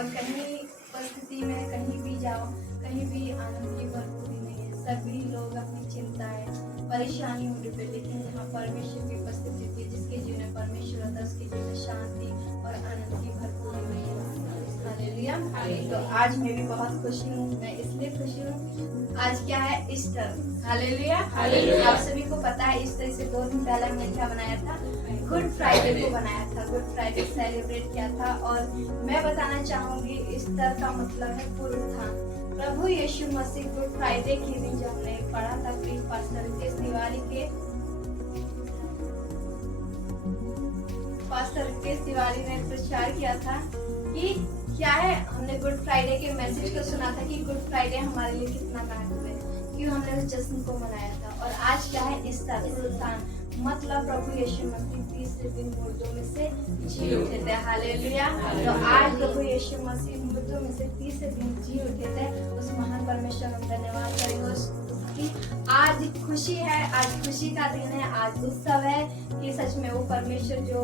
और कहीं परिस्थिति में कहीं भी जाओ, कहीं भी आनंद की भरपूरी नहीं है। सभी लोग अपनी चिंताएं, परेशानी होने पे, लेकिन जहाँ परमेश्वर की उपस्थिति थी, जिसके जीवन में परमेश्वर होता है, उसके जीवन में शांति और आनंद की भरपूरी नहीं है। हालेलुया। तो आज मैं भी बहुत खुशी हूँ। मैं इसलिए खुशी हूँ, आज क्या है? ईस्टर। हालेलुया। आप सभी को पता है ईस्टर से 2 दिन पहले मैंने क्या बनाया था? गुड फ्राइडे को बनाया था। गुड फ्राइडे सेलिब्रेट किया था। और मैं बताना चाहूंगी ईस्टर का मतलब है पुनरुत्थान। प्रभु यीशु मसीह गुड फ्राइडे के दिन जब हमने पढ़ा था प्रीच पास्टर रितेश तिवारी ने प्रचार किया था कि क्या है, हमने गुड फ्राइडे के मैसेज को सुना था कि गुड फ्राइडे हमारे लिए कितना महत्व है, क्यों हमने उस जश्न को मनाया था। और आज क्या है? ईस्टर, पुनरुत्थान। मतलब प्रभु यीशु मसीह 30 दिन मुर्दों में से जी उठे थे। हालेलुया। तो आज प्रभु यीशु मसीह मुर्दों में से 30 दिन जी उठे थे। उस महान परमेश्वर हम धन्यवाद करेंगे उसकी। आज खुशी है, आज खुशी का दिन है, आज उत्सव है कि सच में वो परमेश्वर जो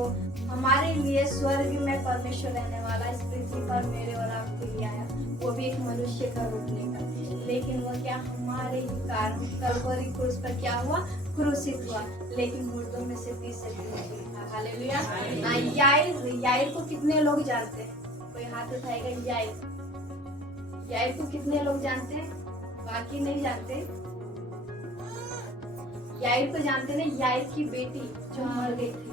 हमारे लिए स्वर्ग में परमेश्वर रहने वाला इस पृथ्वी पर मेरे और आपके लिए आया, वो भी एक मनुष्य का रूप लेकर। लेकिन वो क्या हमारे ही कारण कलवरी क्रूस पर क्या हुआ? क्रूसित हुआ। लेकिन मुर्दों में से 30 दिन जी उठा। हालेलुया। याईर को कितने लोग जानते हैं? कोई हाथ उठाएगा। याईर को कितने लोग जानते हैं? बाकी नहीं जानते। याईर को जानते ना? याईर की बेटी जो मर गई थी,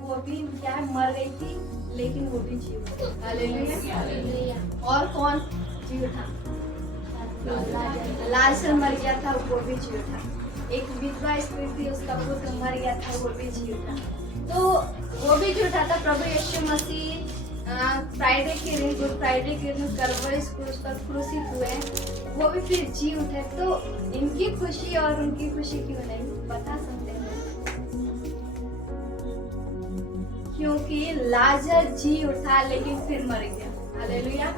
वो भी क्या है? मर गई थी, लेकिन वो भी जी उठी। हालेलुया। और कौन जी उठा? लाजर मर गया था, वो भी जी उठा। एक विधवा स्त्री थी, उसका पुत्र मर गया था, वो भी जी उठा। तो वो भी जी उठा था। प्रभु यीशु मसीह फ्राइडे के दिन, गुड फ्राइडे के दिन कलवरी क्रूस पर क्रूसित हुए, वो भी फिर जी उठे। तो इनकी खुशी और उनकी खुशी क्यों नहीं? बता सकते हैं। क्योंकि लाजर जी उठा लेकिन फिर मर गया। हालेलुया।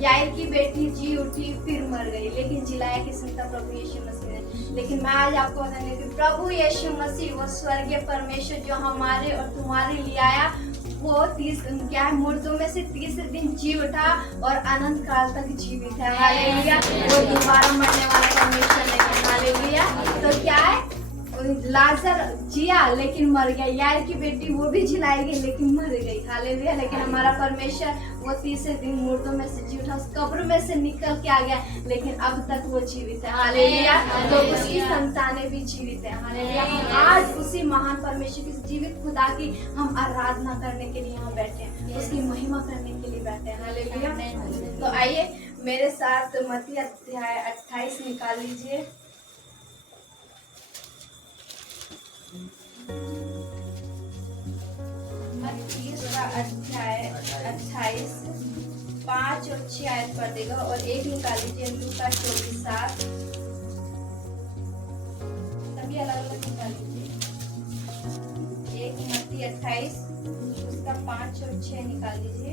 याईर की बेटी जी उठी, फिर मर गई, लेकिन जिलाया किसने था? प्रभु यीशु मसीह ने। लेकिन मैं आज आपको बताने की, प्रभु यीशु मसीह वो स्वर्गीय परमेश्वर जो हमारे और तुम्हारे लिए आया, वो 30 क्या है? मुर्दों में से 30 दिन जी उठा और अनंत काल तक जीवित है। हालेलुया। वो दोबारा मरने वाला परमेश्वर नहीं है। हालेलुया। तो क्या है? लाजर जिया लेकिन मर गया। याईर की बेटी वो भी जिलाई गई लेकिन मर गई। हालेलुया। लेकिन हमारा परमेश्वर वो 30 दिन मुर्दों में से जी उठा, उस कब्र में से निकल के आ गया, लेकिन अब तक वो जीवित है। हालेलुया। तो उसकी संतानें भी जीवित है। हालेलुया। आज उसी महान परमेश्वर की जीवित खुदा की हम आराधना करने के लिए यहाँ बैठे हैं, उसकी महिमा करने के लिए बैठे हैं। हालेलुया। तो आइए मेरे साथ मत्ती अध्याय 28 निकाल लीजिए। मत्ती का अध्याय 28 5 और 6 आयत पढ़ देगा, और एक निकाल लीजिए लूका 24:7। सभी अलग अलग निकाल लीजिए। एक मत्ती 28 उसका 5 और 6 निकाल लीजिए।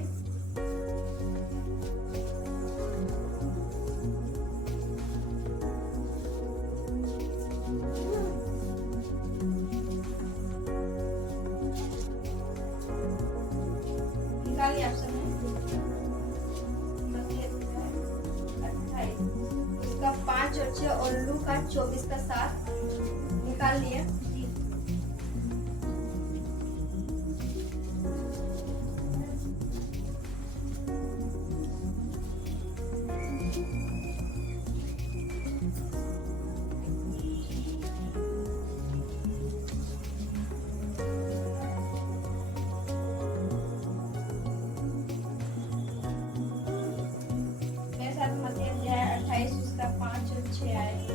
निकालिए आप सब। मत्ती 28 उसका 5 और 6 और लूका 24:7 निकाल लिए। मत्ती अध्याय 28 उसका 5 और 6 आयत।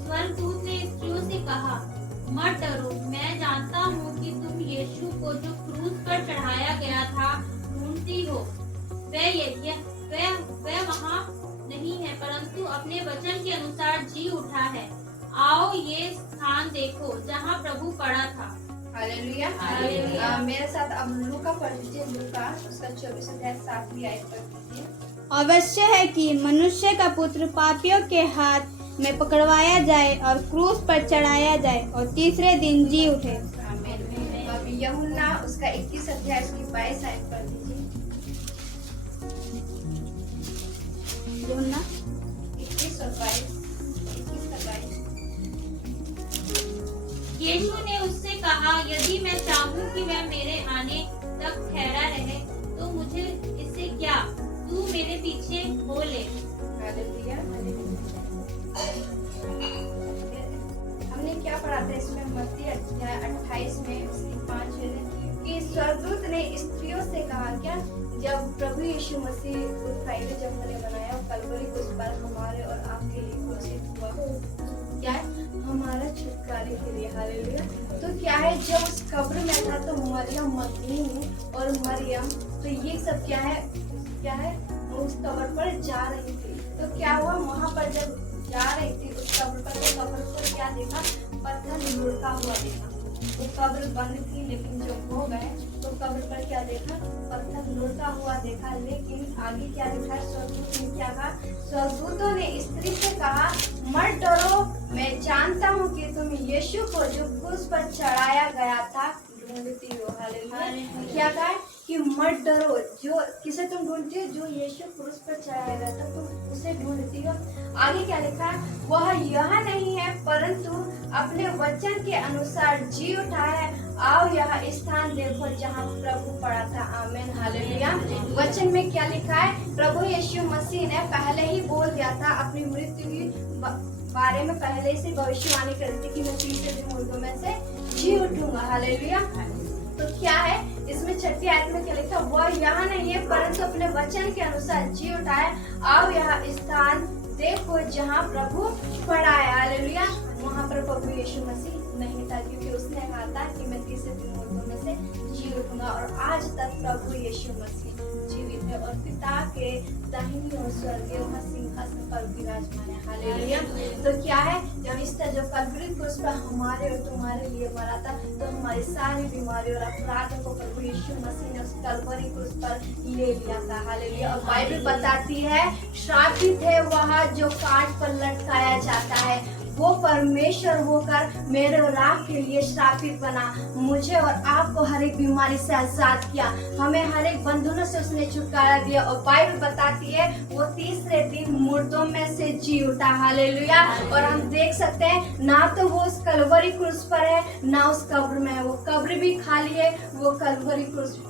स्वर्गदूत ने स्त्रियों से कहा, मत डरो, मैं जानता हूँ कि तुम यीशु को जो क्रूस पर चढ़ाया गया था ढूंढती हो। वह वहाँ नहीं है, परंतु अपने वचन के अनुसार जी उठा है। आओ ये स्थान देखो जहाँ प्रभु पड़ा था। हालेलुया। मेरे साथ अब लूका पढ़ लीजिए। लूका उसका 24 अध्याय 7वीं आयत पढ़ लीजिए। अवश्य है कि मनुष्य का पुत्र पापियों के हाथ में पकड़वाया जाए और क्रूस पर चढ़ाया जाए और तीसरे दिन जी उठे। अब यूहन्ना उसका 21 अध्याय उसकी 22 आयत पढ़ लीजिए। यदि मैं चाहूँ कि वह मेरे आने तक ठहरा रहे तो मुझे इससे क्या, तू मेरे पीछे हो ले। हालेलुया। हमने क्या पढ़ा था इसमें? मत्ती अध्याय 28 में उसकी 5 कि स्वर्गदूत ने स्त्रियों से कहा, क्या जब प्रभु यीशु मसीह पहले जब मैंने बनाया कलवरी उस पर हमारे और आपके लिए घोषित हुआ, क्या है? हमारा छुटकारे के लिए। हालेलुया। तो क्या है, जब उस कब्र में था तो मरियम मगदलीनी और मरियम, तो ये सब क्या है, वो उस कब्र पर जा रही थी। तो क्या हुआ, वहाँ पर जब जा रही थी उस कब्र पर, तो कब्र पर क्या देखा? पत्थर लुढ़का हुआ देखा। वो कब्र बंद थी, लेकिन जब हो गए तो कब्र पर क्या देखा? पत्थर लुढ़का हुआ देखा। लेकिन आगे क्या लिखा? स्वर्गदूत ने क्या कहा? स्वर्गदूतों ने स्त्री से कहा, मत डरो, मैं जानता हूँ कि तुम यीशु को जो क्रूस पर चढ़ाया गया था ढूंढती हो। हालेलुया। क्या कहा? कि मत डरो, जो किसे तुम ढूंढती हो? जो यीशु क्रूस पर चढ़ाया गया था, तुम उसे ढूंढती हो। आगे क्या लिखा? वह यह नहीं है, परंतु अपने वचन के अनुसार जी उठा है। आओ यह स्थान देखो जहाँ प्रभु पड़ा था। आमीन। हालेलुया। वचन में क्या लिखा है? प्रभु यीशु मसीह ने पहले ही बोल दिया था, अपनी मृत्यु की बारे में पहले से भविष्यवाणी कर दी कि मैं तीसरे दिन मुर्दों में से जी उठूंगा। हालेलुया। तो क्या है इसमें 6ठी आयत में क्या लिखा? वह यहाँ नहीं है, परंतु अपने वचन के अनुसार जी उठा है। आओ यह स्थान देखो जहाँ प्रभु पड़ा है। हालेलुया। वहाँ पर प्रभु यीशु मसीह नहीं था, क्योंकि उसने कहा था कि मैं तीसरे दिन मुर्दों में से जी उठूंगा। और आज तक प्रभु यीशु मसीह जीवित है और पिता के दाहिनी ओर स्वर्गीय सिंहासन पर विराजमान है। हालेलुया। तो क्या है, जब इस तरह जब कलवरी क्रूस पर हमारे और तुम्हारे लिए मरा था, तो हमारी सारी बीमारी और अपराधों को प्रभु यीशु मसीह ने उस कलवरी क्रूस पर ले लिया था। हालेलुया। और बाइबल बताती है, श्रापित है वह जो काट पर लटकाया जाता है, वो परमेश्वर होकर मेरे और आपके लिए श्रापित बना, मुझे और आपको हर एक बीमारी से आजाद किया, हमें हर एक बंधनों से उसने छुटकारा दिया। और बाइबल बताती है वो तीसरे दिन मुर्दों में से जी उठा। हालेलुया। और हम देख सकते हैं, ना तो वो उस कलवरी क्रूस पर है, ना उस कब्र में है। वो कब्र भी खाली है, वो कलवरी क्रूस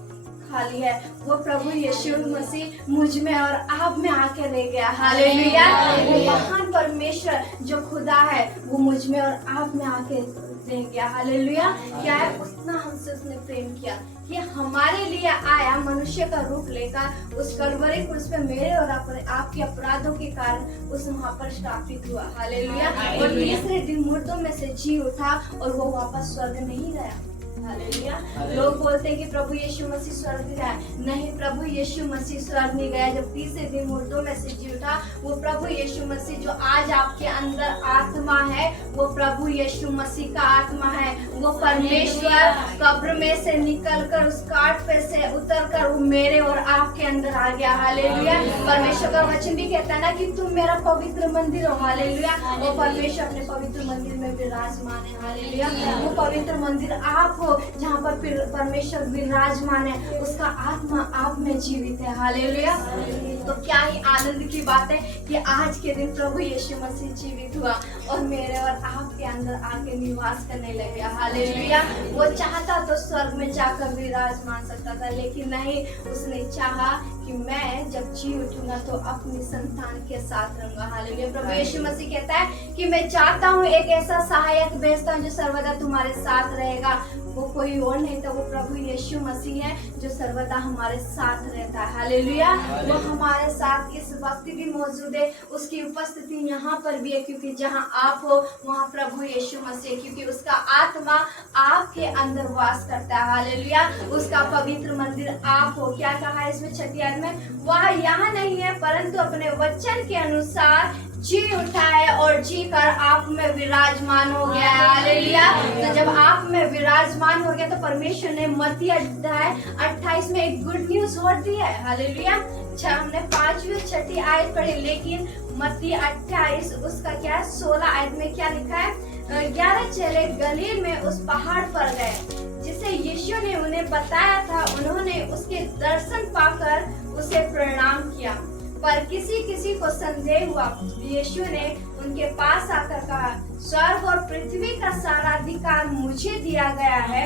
खाली है। वो प्रभु यीशु मसीह मुझ में और आप में आके रह गया। हालेलुया। वो महान परमेश्वर जो खुदा है, वो मुझ में और आप में आके रह गया। हालेलुया। क्या है, उतना हमसे उसने प्रेम किया कि हमारे लिए आया, मनुष्य का रूप लेकर उस कलवरी क्रूस पे मेरे और आपके अपराधों के कारण उस वहाँ पर श्रापित हुआ। हालेलुया। और तीसरे दिन मुर्दों में से जी उठा और वो वापस स्वर्ग नहीं गया। हालेलुया। लोग बोलते हैं कि प्रभु यीशु मसीह स्वर्ग गया। नहीं, प्रभु यीशु मसीह स्वर्ग नहीं गया। जब तीसरे दिन मुर्दों में से जी उठा, वो प्रभु यीशु मसीह जो आज आपके अंदर आत्मा है, वो प्रभु यीशु मसीह का आत्मा है। वो परमेश्वर कब्र में से निकलकर उस काट पे से उतरकर वो मेरे और आपके अंदर आ गया। हालेलुया। परमेश्वर का वचन भी कहता है ना कि तुम मेरा पवित्र मंदिर हो। हालेलुया। वो परमेश्वर अपने पवित्र मंदिर में विराजमान है। हालेलुया। वो पवित्र मंदिर आप हो, जहाँ पर परमेश्वर विराजमान है, उसका आत्मा आप में जीवित है। हालेलुया। तो क्या ही आनंद की बात है कि आज के दिन प्रभु यीशु मसीह जीवित हुआ और मेरे और आपके अंदर आके निवास करने लग गया। हालेलुया। वो चाहता तो स्वर्ग में जाकर विराजमान सकता था, लेकिन नहीं, उसने चाहा कि मैं जब जी उठूंगा तो अपनी संतान के साथ रहूंगा। हालेलुया। प्रभु यीशु मसीह कहता है कि मैं चाहता हूँ एक ऐसा सहायक भेजता हूँ जो सर्वदा तुम्हारे साथ रहेगा। वो कोई और नहीं था, वो प्रभु यीशु मसीह है जो सर्वदा हमारे साथ रहता है। हालेलुया। वो हमारे साथ इस वक्त भी मौजूद है। उसकी उपस्थिति यहाँ पर भी है, क्योंकि जहाँ आप हो वहाँ प्रभु यीशु मसीह, क्योंकि उसका आत्मा आपके अंदर वास करता है। हालेलुया। उसका पवित्र मंदिर आप हो। क्या कहा है इसमें 6ठी आयत में? वह यहाँ नहीं है, परंतु अपने वचन के अनुसार जी उठा है और जी कर आप में विराजमान हो गया है। हालेलुया। तो जब आप में विराजमान हो गया तो परमेश्वर ने मत्ती अध्याय 28 में एक गुड न्यूज और दी है। हालेलुया। हमने 5वीं और 6ठी आयत पढ़ी, लेकिन मत्ती 28 उसका क्या है 16 आयत में क्या लिखा है? 11 चेले गलील में उस पहाड़ पर गए जिसे यीशु ने उन्हें बताया था। उन्होंने उसके दर्शन पाकर उसे प्रणाम किया, पर किसी किसी को संदेह हुआ। यीशु ने उनके पास आकर कहा, स्वर्ग और पृथ्वी का सारा अधिकार मुझे दिया गया है,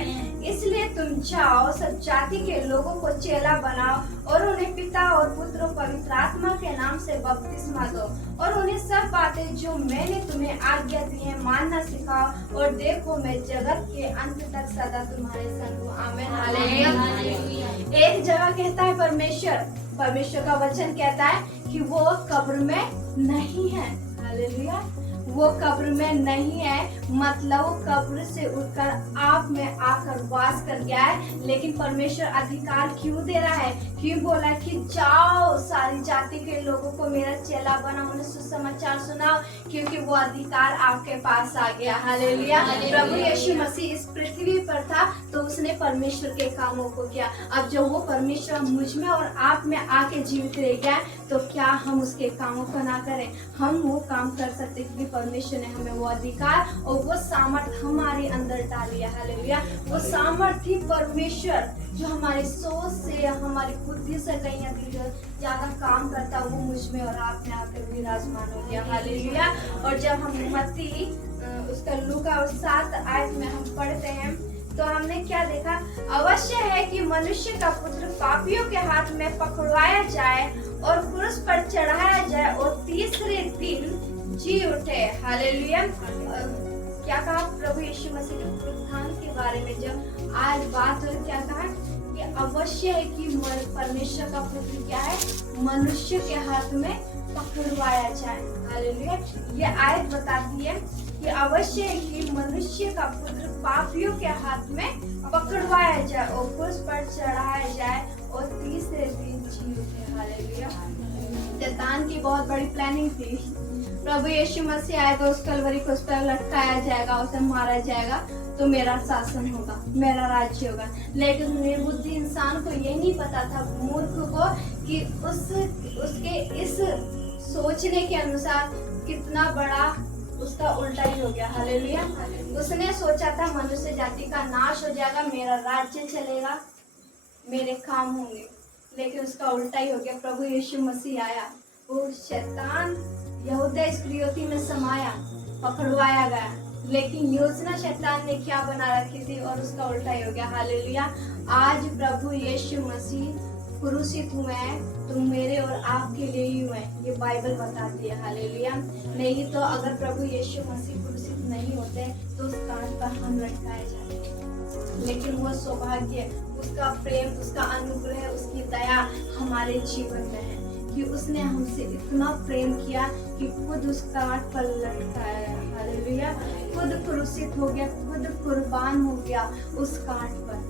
इसलिए तुम जाओ, सब जाति के लोगों को चेला बनाओ और उन्हें पिता और पुत्र और पवित्र आत्मा के नाम से बपतिस्मा दो और उन्हें सब बातें जो मैंने तुम्हें आज्ञा दी है मानना सिखाओ, और देखो मैं जगत के अंत तक सदा तुम्हारे संग हूँ। आमीन, हालेलुया। एक जगह कहता है परमेश्वर का वचन कहता है कि वो कब्र में नहीं है। हालेलुया। वो कब्र में नहीं है, मतलब वो कब्र से उठकर आप में आकर वास कर गया है। लेकिन परमेश्वर अधिकार क्यों दे रहा है? क्यों बोला कि जाओ सारी जाति के लोगों को मेरा चेला बनाओ, उन्हें सुसमाचार सुनाओ, क्योंकि वो अधिकार आपके पास आ गया। हालेलुया। प्रभु यीशु मसीह इस पृथ्वी पर था तो उसने परमेश्वर के कामों को किया। अब जो वो परमेश्वर मुझ में और आप में आके जीवित रह गया, तो क्या हम उसके कामों को ना करें? हम वो काम कर सकते क्योंकि परमेश्वर ने हमें वो अधिकार और वो सामर्थ हमारे अंदर डाली है। हालेलुया। वो सामर्थ्य परमेश्वर जो हमारी सोच से या हमारी बुद्धि से कहीं अधिक ज्यादा काम करता है, वो मुझ में और आप में आकर विराजमान हो गया। हालेलुया। और जब हम मत्ती उसका लूका और 7 आयत में हम पढ़ते हैं तो हमने क्या देखा? अवश्य है कि मनुष्य का पुत्र पापियों के हाथ में पकड़वाया जाए और क्रूस पर चढ़ाया जाए और तीसरे दिन जी उठे। हालेलुया। क्या कहा प्रभु यीशु मसीह के पुनरुत्थान के बारे में? जब आज बात हो, क्या कहा कि अवश्य है कि परमेश्वर का पुत्र क्या है? मनुष्य के हाथ में पकड़वाया जाए। हालेलुया। ये आयत बताती है कि अवश्य है कि मनुष्य का पुत्र पापियों के हाथ में पकड़वाया जाए और क्रूस पर चढ़ाया जाए और तीसरे दिन जी उठे। हालेलुया। शैतान की बहुत बड़ी प्लानिंग थी। प्रभु यीशु मसीह आएगा, उस कलवरी को उस पर लटकाया जाएगा, उसे मारा जाएगा, तो मेरा शासन होगा, मेरा राज्य होगा। लेकिन निर्बुद्धि इंसान को ये नहीं पता था, मूर्ख को, कि उसके इस सोचने के अनुसार कितना बड़ा उसका उल्टा ही हो गया। हालेलुया। उसने सोचा था मनुष्य जाति का नाश हो जाएगा, मेरा राज्य चलेगा, मेरे काम होंगे, लेकिन उसका उल्टा ही हो गया। प्रभु यीशु मसीह आया, वो शैतान यहूदा इस्करियोती में समाया, पकड़वाया गया, लेकिन योजना शैतान ने क्या बना रखी थी और उसका उल्टा ही हो गया। हालेलुया। आज प्रभु यीशु मसीह क्रूसित हुए हैं तो मेरे और आपके लिए ही हुए, ये बाइबल बताती है। हालेलुया। नहीं तो अगर प्रभु यीशु मसीह क्रूसित नहीं होते तो उस कांट पर हम लटकाए जाते। लेकिन वो सौभाग्य, उसका प्रेम, उसका अनुग्रह, उसकी दया हमारे जीवन में है कि उसने हमसे इतना प्रेम किया कि खुद उस कांट पर लटकाया। हालेलुया। खुद क्रूसित हो गया, खुद कुर्बान हो गया उस कांट पर।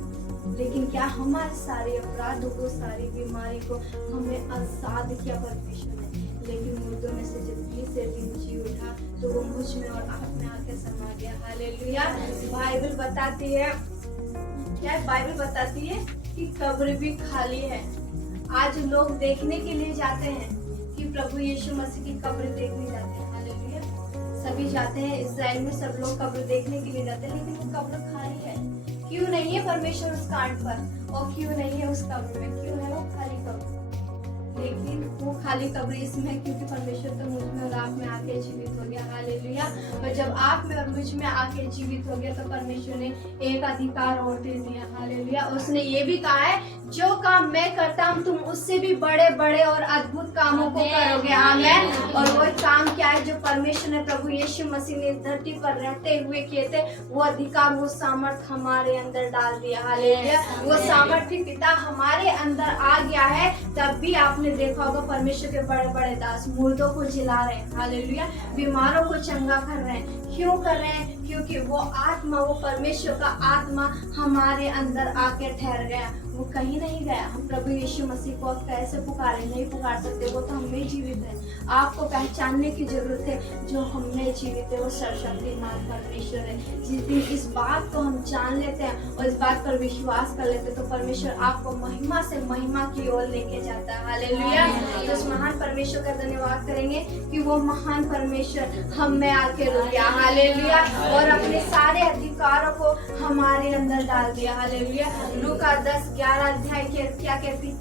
लेकिन क्या हमारे सारे अपराधों को, सारी बीमारी को हमें आजाद किया परमेश्वर ने। लेकिन मुर्दों में से जब तीसरे दिन जी उठा तो वो मुझ में और आप में आके समा गया। हालेलुया। बाइबल बताती है, क्या बाइबल बताती है कि कब्र भी खाली है। आज लोग देखने के लिए जाते हैं कि प्रभु यीशु मसीह की कब्र देखने जाते हैं। हालेलुया। सभी जाते हैं, इस्राएल में सब लोग कब्र देखने के लिए जाते हैं, लेकिन वो कब्र खाली है। क्यों नहीं है परमेश्वर उस कांट पर और क्यों नहीं है उस कब्र में? क्यों है वो खाली कब्र? लेकिन वो खाली कब्र इसमें क्योंकि परमेश्वर तो मुझ में और आप में आके जीवित हो गया। हालेलुया। और जब आप में और मुझ में आके जीवित हो गया तो परमेश्वर ने एक अधिकार और दे दिया। हालेलुया। उसने ये भी कहा है, जो काम मैं करता हूँ तुम उससे भी बड़े बड़े और अद्भुत कामों को करोगे। आमीन। और वो काम क्या है? जो परमेश्वर ने प्रभु यीशु मसीह ने धरती पर रहते हुए किए थे, वो अधिकार, वो सामर्थ हमारे अंदर डाल दिया। हालेलुया। वो सामर्थ्य पिता हमारे अंदर आ गया है। तब भी आपने देखा होगा परमेश्वर के बड़े बड़े दास मुर्दों को जिला रहे हैं। हालेलुया। बीमारों को चंगा कर रहे हैं। क्यों कर रहे हैं? क्योंकि वो आत्मा, वो परमेश्वर का आत्मा हमारे अंदर आके ठहर गया, वो कहीं नहीं गया। हम प्रभु यीशु मसीह को कैसे पुकारे? नहीं पुकार सकते, वो तो हम में जीवित है। आपको पहचानने की जरूरत है, जो हम में जीवित है वो सर्वशक्तिमान परमेश्वर है। जिस दिन इस बात को हम जान लेते हैं और इस बात पर विश्वास कर लेते हैं तो परमेश्वर आपको महिमा से महिमा की ओर लेके जाता है। हालेलुया। तो उस महान परमेश्वर का धन्यवाद करेंगे कि वो महान परमेश्वर हम में आके रुक गया। हालेलुया। और अपने सारे अधिकारों को हमारे अंदर डाल दिया। हालेलुया। लूका 10:11 अध्याय क्या कहती?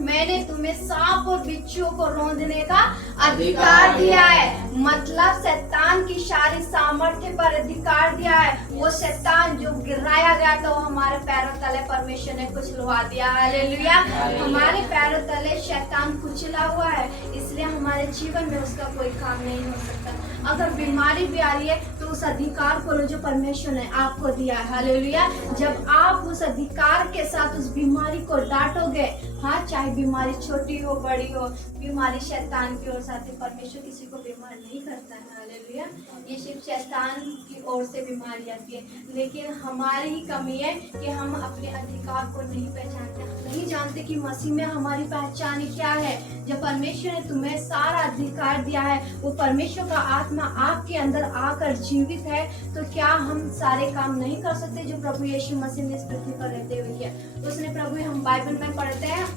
मैंने तुम्हें सांप और बिच्छुओं को रौंदने का अधिकार दिया है। मतलब शैतान की सारी सामर्थ्य पर अधिकार दिया है। वो शैतान जो गिराया गया था वो हमारे पैरों तले परमेश्वर ने कुचलवा दिया। हालेलुया। हमारे पैरों तले शैतान कुचला हुआ है, इसलिए हमारे जीवन में उसका कोई काम नहीं हो सकता। अगर बीमारी भी आ रही है तो उस अधिकार को लो जो परमेश्वर ने आपको दिया है। हालेलुया। जब आप उस अधिकार के साथ उस बीमारी को डांटोगे, हाँ, चाहे बीमारी छोटी हो बड़ी हो, बीमारी शैतान की ओर से आती, परमेश्वर किसी को बीमार नहीं करता है। हालेलुया। ये सिर्फ शैतान की ओर से बीमारी आती है, लेकिन हमारी ही कमी है कि हम अपने अधिकार को नहीं पहचानते, हम नहीं जानते कि मसीह में हमारी पहचान क्या है। जब परमेश्वर ने तुम्हें सारा अधिकार दिया है, वो परमेश्वर का आत्मा आपके अंदर आकर जीवित है, तो क्या हम सारे काम नहीं कर सकते जो प्रभु यीशु मसीह ने इस पृथ्वी पर रहते हुए किया। उसने प्रभु, हम बाइबल में पढ़ते हैं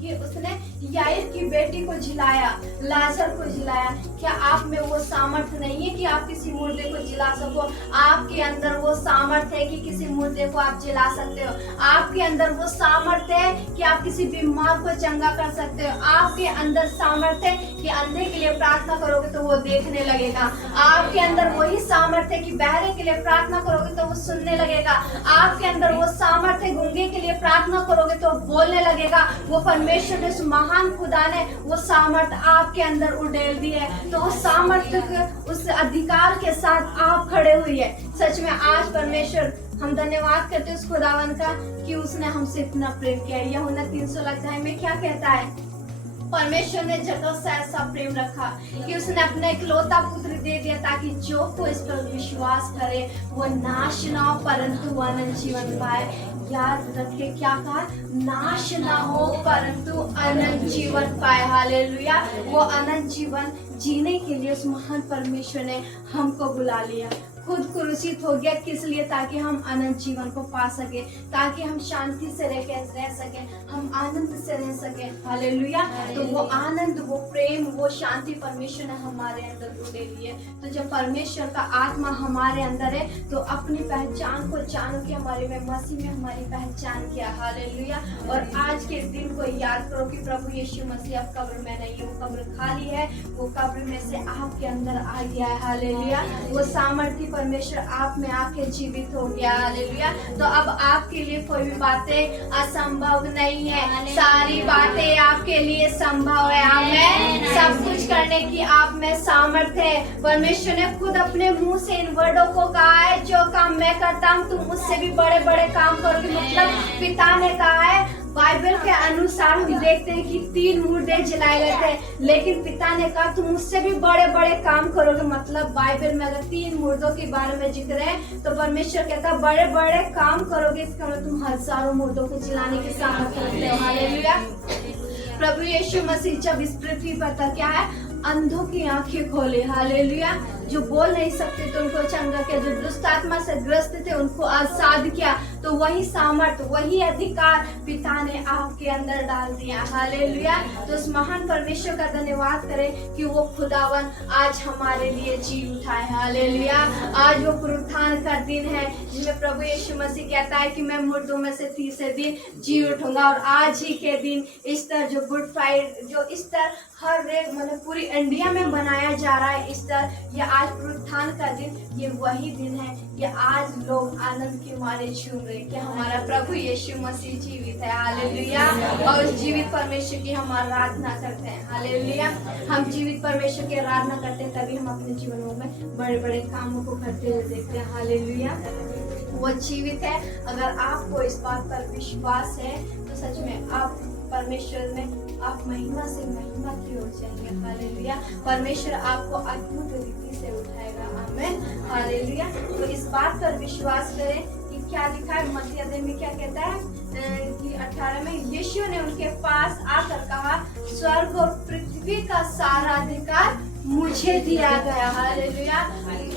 कि उसने याईर की बेटी को जिलाया, लाजर को जिलाया। क्या आप में वो सामर्थ्य नहीं है कि आप किसी मुर्दे को जिला सको? आपके अंदर वो सामर्थ्य है कि किसी मुर्दे को आप जिला सकते हो। आपके अंदर वो सामर्थ्य है कि आप किसी बीमार को चंगा कर सकते हो। आपके अंदर सामर्थ्य है कि अंधे के लिए प्रार्थना करोगे तो वो देखने लगेगा। आपके अंदर वही सामर्थ्य है कि बहरे के लिए प्रार्थना करोगे तो वो सुनने लगेगा। आपके अंदर वो सामर्थ्य है, गूंगे के लिए प्रार्थना करोगे तो बोलने लगेगा। वो परमेश्वर ने, उस महान खुदा ने वो सामर्थ्य आपके अंदर उड़ेल दी है। तो उस सामर्थ्य, उस अधिकार के साथ आप खड़े हुई है। सच में आज परमेश्वर, हम धन्यवाद करते हैं उस खुदावन का कि उसने हमसे इतना प्रेम किया। यूहन्ना 3:16 अध्याय में क्या कहता है? परमेश्वर ने जगत से ऐसा प्रेम रखा कि उसने अपना इकलौता पुत्र दे दिया ताकि जो कोई इस पर विश्वास करे वो नाश ना हो परंतु अनंत जीवन पाए। याद रखे क्या कहा? नाश ना हो परंतु अनंत जीवन पाए। हालेलुया। वो अनंत जीवन जीने के लिए उस महान परमेश्वर ने हमको बुला लिया, खुद क्रूसित हो गया। किस लिए? ताकि हम अनंत जीवन को पा सके, ताकि हम शांति से रह सके, हम आनंद से रह सके। हालेलुया। तो वो आनंद, वो प्रेम, वो शांति परमेश्वर ने हमारे अंदर उड़े लिए। तो जब परमेश्वर का आत्मा हमारे अंदर है तो अपनी पहचान को जानो कि हमारे में मसीह में हमारी पहचान क्या। हालेलुया। और आज के दिन को याद करो कि प्रभु यीशु मसीह अब कब्र में नहीं है, वो कब्र खाली है, वो कब्र में से आपके अंदर आ गया है। हालेलुया। वो सामर्थ्य परमेश्वर आप में आके जीवित हो गया। हालेलुया। तो अब आपके लिए कोई भी बातें असंभव नहीं है, सारी बातें आपके लिए संभव है। आमीन। सब कुछ करने की आप में सामर्थ्य है। परमेश्वर ने खुद अपने मुंह से इन वर्डों को कहा है, जो काम मैं करता हूँ तुम उससे भी बड़े बड़े काम करोगे। मतलब पिता ने कहा है। बाइबल के अनुसार हम देखते हैं कि 3 मुर्दे जलाए गए थे, लेकिन पिता ने कहा तुम उससे भी बड़े बड़े काम करोगे। मतलब बाइबल में अगर 3 मुर्दों के बारे में जिक्र है तो परमेश्वर कहता है बड़े बड़े काम करोगे। इसका मतलब तुम हजारों मुर्दों को जलाने की सामर्थ्य रखते हो। हालेलुया। प्रभु यीशु मसीह जब इस पृथ्वी पर था, क्या है? अंधों की आंखें खोले। हालेलुया। जो बोल नहीं सकते तो उनको चंगा किया, जो दुष्ट आत्मा से ग्रस्त थे उनको आजाद किया। तो वही सामर्थ, वही अधिकार पिता ने आपके अंदर डाल दिया। हालेलुया। तो उस महान परमेश्वर का धन्यवाद करें कि वो खुदावन आज हमारे लिए जी उठाए। हालेलुया। आज वो पुनरुत्थान का दिन है जिसमें प्रभु यीशु मसीह कहता है कि मैं मुर्दों में से तीसरे दिन जी उठूंगा। और आज ही के दिन ईस्टर, जो गुड फ्राइडे, जो ईस्टर हर एक मतलब पूरी इंडिया में बनाया जा रहा है ईस्टर, या आज पुनरुत्थान का दिन, ये वही दिन है कि आज लोग आनंद के मारे झूम रहे कि हमारा प्रभु यीशु मसीह जीवित है। हालेलुया। और उस जीवित परमेश्वर की हम आराधना करते हैं। हालेलुया। हम जीवित परमेश्वर की आराधना करते हैं तभी हम अपने जीवनों में बड़े बड़े कामों को करते हुए देखते हैं। हालेलुया। वो जीवित है। अगर आपको इस बात पर विश्वास है तो सच में आप परमेश्वर में आप महिमा से महिमा की ओर जाएंगे। हालेलुया। परमेश्वर आपको अद्भुत रीति से उठाएगा। आमीन। हालेलुया। तो इस बात पर विश्वास करें कि क्या लिखा है मत्ती अध्याय में, क्या कहता है कि 18 में यीशु ने उनके पास आकर कहा, स्वर्ग और पृथ्वी का सारा अधिकार मुझे दिया गया। हालेलुया।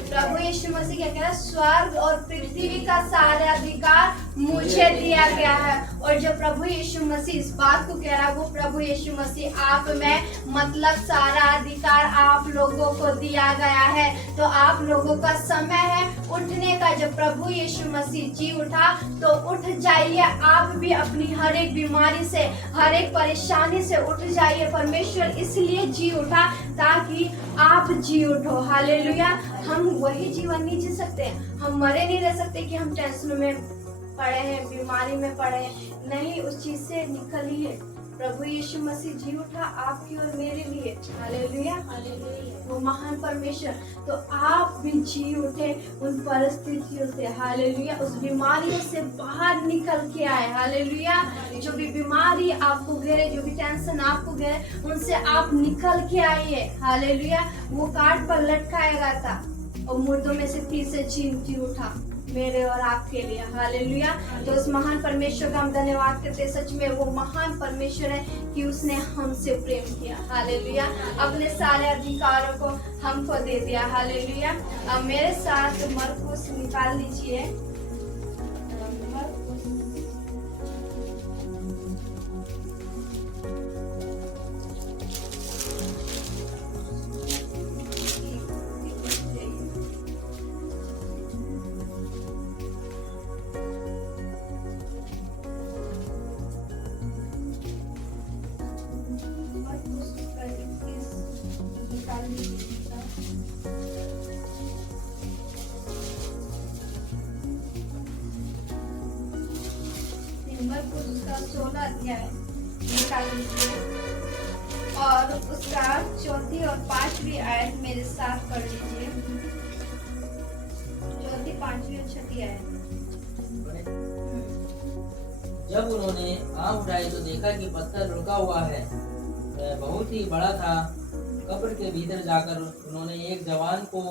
प्रभु यीशु मसीह क्या कह रहा है? स्वर्ग और पृथ्वी का सारा अधिकार मुझे दिया गया है। और जो प्रभु यीशु मसीह इस बात को कह रहा है, वो प्रभु यीशु मसीह आप में, मतलब सारा अधिकार आप लोगों को दिया गया है। तो आप लोगों का समय है उठने का। जब प्रभु यीशु मसीह जी उठा तो उठ जाइए आप भी अपनी हर एक बीमारी से, हर एक परेशानी से उठ जाइए। परमेश्वर इसलिए जी उठा ताकि आप जी उठो। हालेलुया। हम वही जीवन नहीं जी सकते, हम मरे नहीं रह सकते कि हम टेंशन में पड़े हैं, बीमारी में पड़े हैं। नहीं, उस चीज से निकलिए। प्रभु यीशु मसीह जी उठा आपकी और मेरे लिए। हालेलुया। वो महान परमेश्वर, तो आप भी जी उठे उन परिस्थितियों से। हालेलुया। उस बीमारियों से बाहर निकल के आए। हालेलुया। जो भी बीमारी आपको घेरे, जो भी टेंशन आपको घेरे, उनसे आप निकल के आइए। हालेलुया। वो काट पर लटकाया गया था और मुर्दों में से फिर से जी उठा मेरे और आपके लिए। हालेलुया। तो उस महान परमेश्वर का हम धन्यवाद करते हैं। सच में वो महान परमेश्वर है कि उसने हमसे प्रेम किया। हालेलुया। अपने सारे अधिकारों को हमको दे दिया। हालेलुया। अब मेरे साथ मरकुस निकाल लीजिए। मरकुस उसका 16 अध्याय निकाल लीजिए और उसका 4 और 5वीं आयत मेरे साथ पढ़ लीजिए। 4, 5 और 6 आयत। जब उन्होंने आँख उठाई तो देखा कि पत्थर रुका हुआ है, वह बहुत ही बड़ा था। कब्र के भीतर जाकर उन्होंने एक जवान को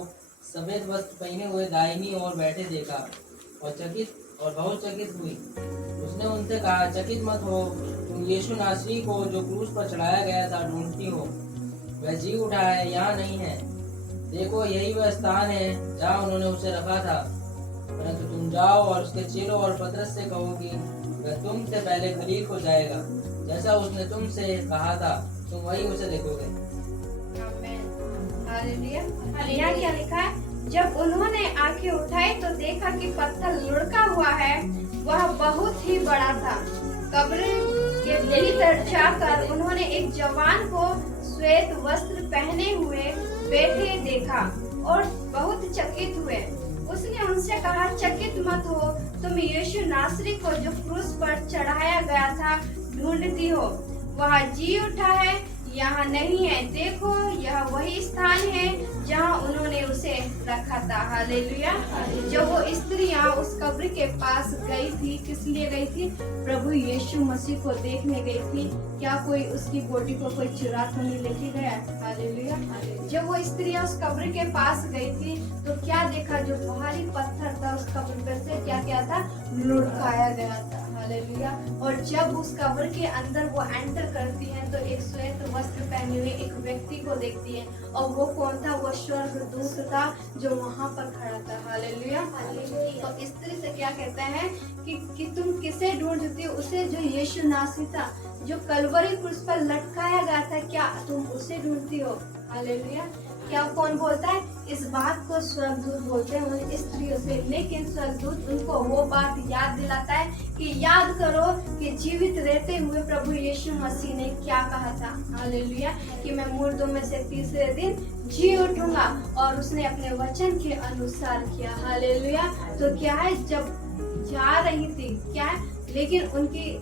सफेद वस्त्र पहने हुए दाहिनी ओर बैठे देखा और बहुत चकित हुई। उसने उनसे कहा, चकित मत हो, तुम यीशु नासरी को जो क्रूस पर चढ़ाया गया था ढूंढती हो। वह जी उठा है, यहाँ नहीं है। देखो, यही वह स्थान है जहाँ उन्होंने उसे रखा था। परंतु तुम जाओ और उसके चेलों और पतरस से कहो कि वह तुमसे पहले गलील को जाएगा। जैसा उसने तुमसे कहा था, तुम वही उसे देखोगे। हालेलुया। यहाँ क्या लिखा है? जब उन्होंने आंखें उठाई तो देखा कि पत्थर लुढ़का हुआ है, वह बहुत ही बड़ा था। कब्र के भीतर जाकर उन्होंने एक जवान को श्वेत वस्त्र पहने हुए बैठे देखा और बहुत चकित हुए। उसने उनसे कहा, चकित मत हो, तुम यीशु नासरी को जो क्रूस पर चढ़ाया गया था ढूंढती हो। वह जी उठा है, यहाँ नहीं है। देखो, यह वही स्थान है जहाँ उन्होंने उसे रखा था। हालेलुया। जब वो स्त्रियाँ उस कब्र के पास गई थी, किस लिए गई थी? प्रभु यीशु मसीह को देखने गई थी। क्या कोई उसकी बॉडी को कोई चुरा तो नहीं लेके गया? हालेलुया। जब वो स्त्रियाँ उस कब्र के पास गई थी तो क्या देखा? जो भारी पत्थर था उस कब्र पर से क्या था? लुढ़काया गया था। हालेलुया। और जब उस कब्र के अंदर वो एंटर करती है तो एक श्वेत वस्त्र पहने हुए एक व्यक्ति को देखती है। और वो कौन था? वो स्वर्गदूत था जो वहाँ पर खड़ा था। हालेलुया। तो स्त्री से क्या कहता है कि तुम किसे ढूंढती हो? उसे जो यीशु नासरी था, जो कलवरी क्रूस पर लटकाया गया था, क्या तुम उसे ढूंढती हो? हालेलुया। क्या कौन बोलता है? इस बात को स्वर्गदूत बोलते हैं उन स्त्रियों से। लेकिन स्वर्गदूत उनको वो बात याद दिलाता है कि याद करो कि जीवित रहते हुए प्रभु यीशु मसीह ने क्या कहा था। हालेलुया। कि मैं मुर्दों में से तीसरे दिन जी उठूंगा, और उसने अपने वचन के अनुसार किया। हालेलुया। तो क्या है, जब जा रही थी क्या है, लेकिन उनकी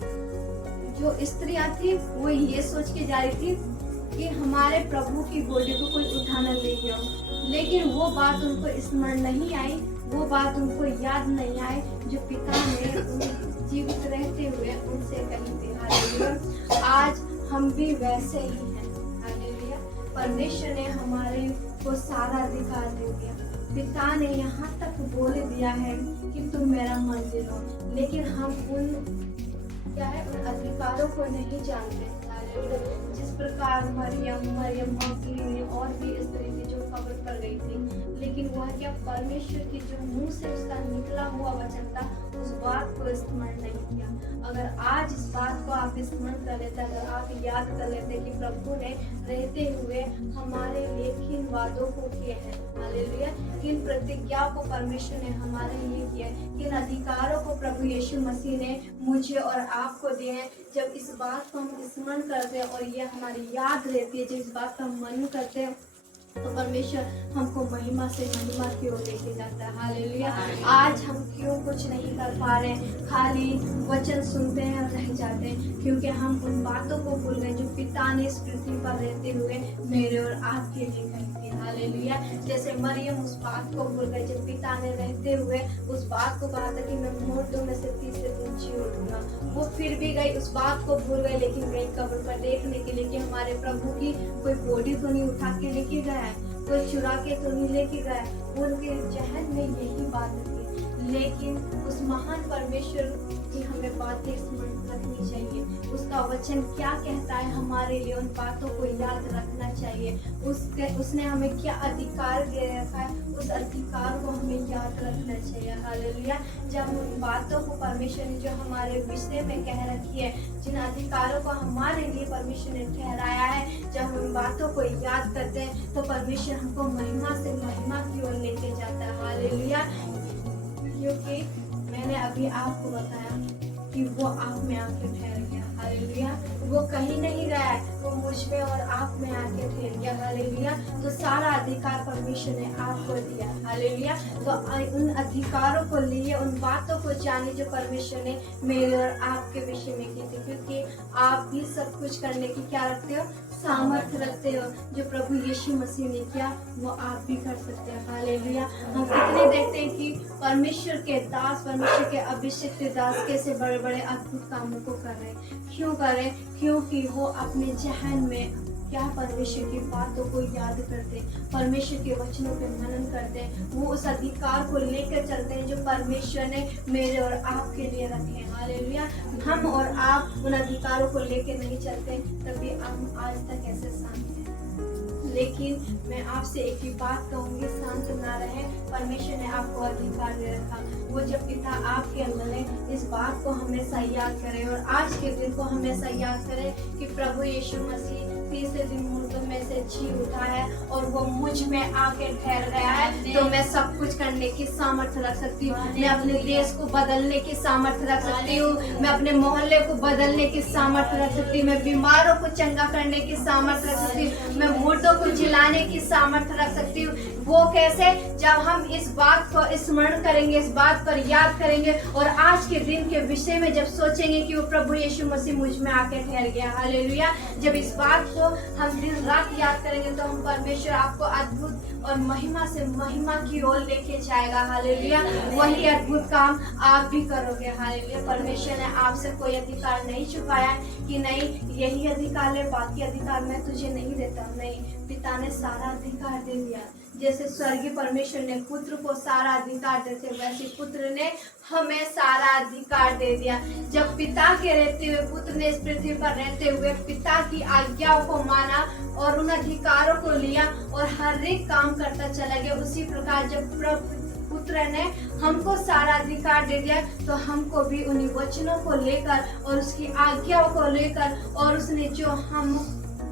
जो स्त्रियां थी वो ये सोच के जा रही थी कि हमारे प्रभु की बॉडी को कोई उठाना ले गया। लेकिन वो बात उनको स्मरण नहीं आई, वो बात उनको याद नहीं आई जो पिता ने जीवित रहते हुए उनसे कही थी। हालेलुया। आज हम भी वैसे ही हैं। हालेलुया। परमेश्वर ने हमारे को सारा अधिकार दे दिया। पिता ने यहाँ तक बोल दिया है कि तुम मेरा मंदिर हो, लेकिन हम उन अधिकारों को नहीं जानते। जिस प्रकार मरियम मगदलीनी और भी स्त्री थी जो कब्र पर गई थी, लेकिन वह क्या परमेश्वर की जो मुंह से उसका निकला हुआ वचन था उस बात को स्मरण नहीं किया। अगर आज इस बात को आप स्मरण कर लेते, अगर आप याद कर लेते कि प्रभु ने रहते हुए हमारे लिए किन वादों को किए हैं, हालेलुया, किन प्रतिज्ञाओं को परमेश्वर ने हमारे लिए किया है, किन अधिकारों को प्रभु यीशु मसीह ने मुझे और आपको दिए हैं। जब इस बात को हम स्मरण करते हैं और ये हमारी याद रहती है, जब इस बात का हम मन करते हैं, तो परमेश्वर हमको महिमा से महिमा की ओर लेके जाता है, हालेलुया। आज हम क्यों कुछ नहीं कर पा रहे हैं, खाली वचन सुनते हैं और रह जाते हैं, क्योंकि हम उन बातों को भूल गए जो पिता ने इस पृथ्वी पर रहते हुए मेरे और आपके लिए कही थी, हालेलुया। जैसे मरियम उस बात को भूल गई जब पिता ने रहते हुए उस बात को कहा था कि मैं मुर्दों में से तीसरे दिन जी उठूंगा, वो फिर भी गई, उस बात को भूल गई, लेकिन गई कब्र पर देखने के लिए कि हमारे प्रभु की कोई बॉडी तो नहीं उठा के लेके गया है, कोई चुरा के तो नहीं लेके गया। उनके जहन में यही बात थी, लेकिन उस महान परमेश्वर की हमें बातें स्मरण रखनी चाहिए। उसका वचन क्या कहता है हमारे लिए, उन बातों को याद रखना चाहिए। उसने हमें क्या अधिकार दे रखा है, उस अधिकार को हमें याद रखना चाहिए, हालेलुया। जब उन बातों को परमेश्वर ने जो हमारे विषय में कह रखी है, जिन अधिकारों को हमारे लिए परमेश्वर ने ठहराया है, जब हम उन बातों को याद करते हैं तो परमेश्वर हमको महिमा से महिमा की ओर लेके जाता है, हालेलुया। क्योंकि मैंने अभी आपको बताया कि वो आप में आके ठहर गया, हालेलुया। वो कहीं नहीं गया है, वो मुझ में और आप में आके ठहर गया, हालेलुया। तो सारा अधिकार परमेश्वर ने आपको दिया, हालेलुया। तो उन अधिकारों को लिए, उन बातों को जाने जो परमेश्वर ने मेरे और आपके विषय में की थी, क्योंकि आप भी सब कुछ करने की क्या रखते हो, सामर्थ्य रखते हो। जो प्रभु यीशु मसीह ने किया वो आप भी कर सकते हैं, हालेलुया। हम कितने देखते हैं कि परमेश्वर के दास, परमेश्वर के अभिषिक्त दास कैसे बड़े बड़े अद्भुत कामों को कर रहे हैं। क्यों कर रहे हैं? क्योंकि वो अपने जहन में क्या परमेश्वर की बातों को याद करते हैं, परमेश्वर के वचनों पे मनन करते हैं, वो उस अधिकार को लेकर चलते हैं जो परमेश्वर ने मेरे और आपके लिए रखे हैं, हालेलुया। हम और आप उन अधिकारों को लेकर नहीं चलते, तभी हम आज तक ऐसे शांत हैं। लेकिन मैं आपसे एक ही बात कहूंगी, शांत ना रहे। परमेश्वर ने आपको अधिकार दे रखा, वो जब पिता आपके अंदर है, इस बात को हमेशा याद करें और आज के दिन को हमेशा याद करें कि प्रभु यीशु मसीह तीसरे दिन मुर्दों में से जी उठा है और वो मुझ में आके ठहर गया है। तो मैं सब कुछ करने की सामर्थ्य रख सकती हूँ, मैं अपने देश को बदलने की सामर्थ्य रख सकती हूँ, मैं अपने मोहल्ले को बदलने की सामर्थ्य रख सकती हूँ, मैं बीमारों को चंगा करने की सामर्थ्य रख सकती हूँ, मैं मुर्दों को जिलाने की सामर्थ्य रख सकती हूँ। वो कैसे? जब हम इस बात को स्मरण करेंगे, इस बात पर याद करेंगे और आज के दिन के विषय में जब सोचेंगे कि वो प्रभु यीशु मसीह मुझ में आके ठहर गया, हालेलुया। जब इस बात को हम दिन रात याद करेंगे तो हम परमेश्वर आपको अद्भुत और महिमा से महिमा की ओर लेके जाएगा, हालेलुया। वही अद्भुत काम आप भी करोगे, हालेलुया। परमेश्वर ने आपसे कोई अधिकार नहीं छुपाया कि नहीं यही अधिकार है, बाकी अधिकार मैं तुझे नहीं देता, नहीं। पिता ने सारा अधिकार दे दिया। जैसे स्वर्गीय परमेश्वर ने पुत्र को सारा अधिकार देते, वैसे पुत्र ने हमें सारा अधिकार दे दिया। जब पिता के रहते हुए पुत्र ने इस पृथ्वी पर रहते हुए पिता की आज्ञाओं को माना और उन अधिकारों को लिया और हर एक काम करता चला गया, उसी प्रकार जब पुत्र ने हमको सारा अधिकार दे दिया तो हमको भी उन्हीं वचनों को लेकर और उसकी आज्ञाओं को लेकर और उसने जो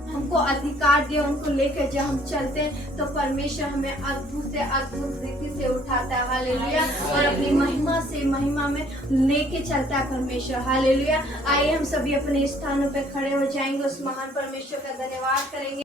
हमको अधिकार दिया उनको लेकर जब हम चलते हैं तो परमेश्वर हमें अद्भुत से अद्भुत रीति से उठाता है, हालेलुया। और अपनी महिमा से महिमा में लेके चलता है परमेश्वर, हालेलुया। आइए हम सभी अपने स्थानों पे खड़े हो जाएंगे, उस महान परमेश्वर का धन्यवाद करेंगे।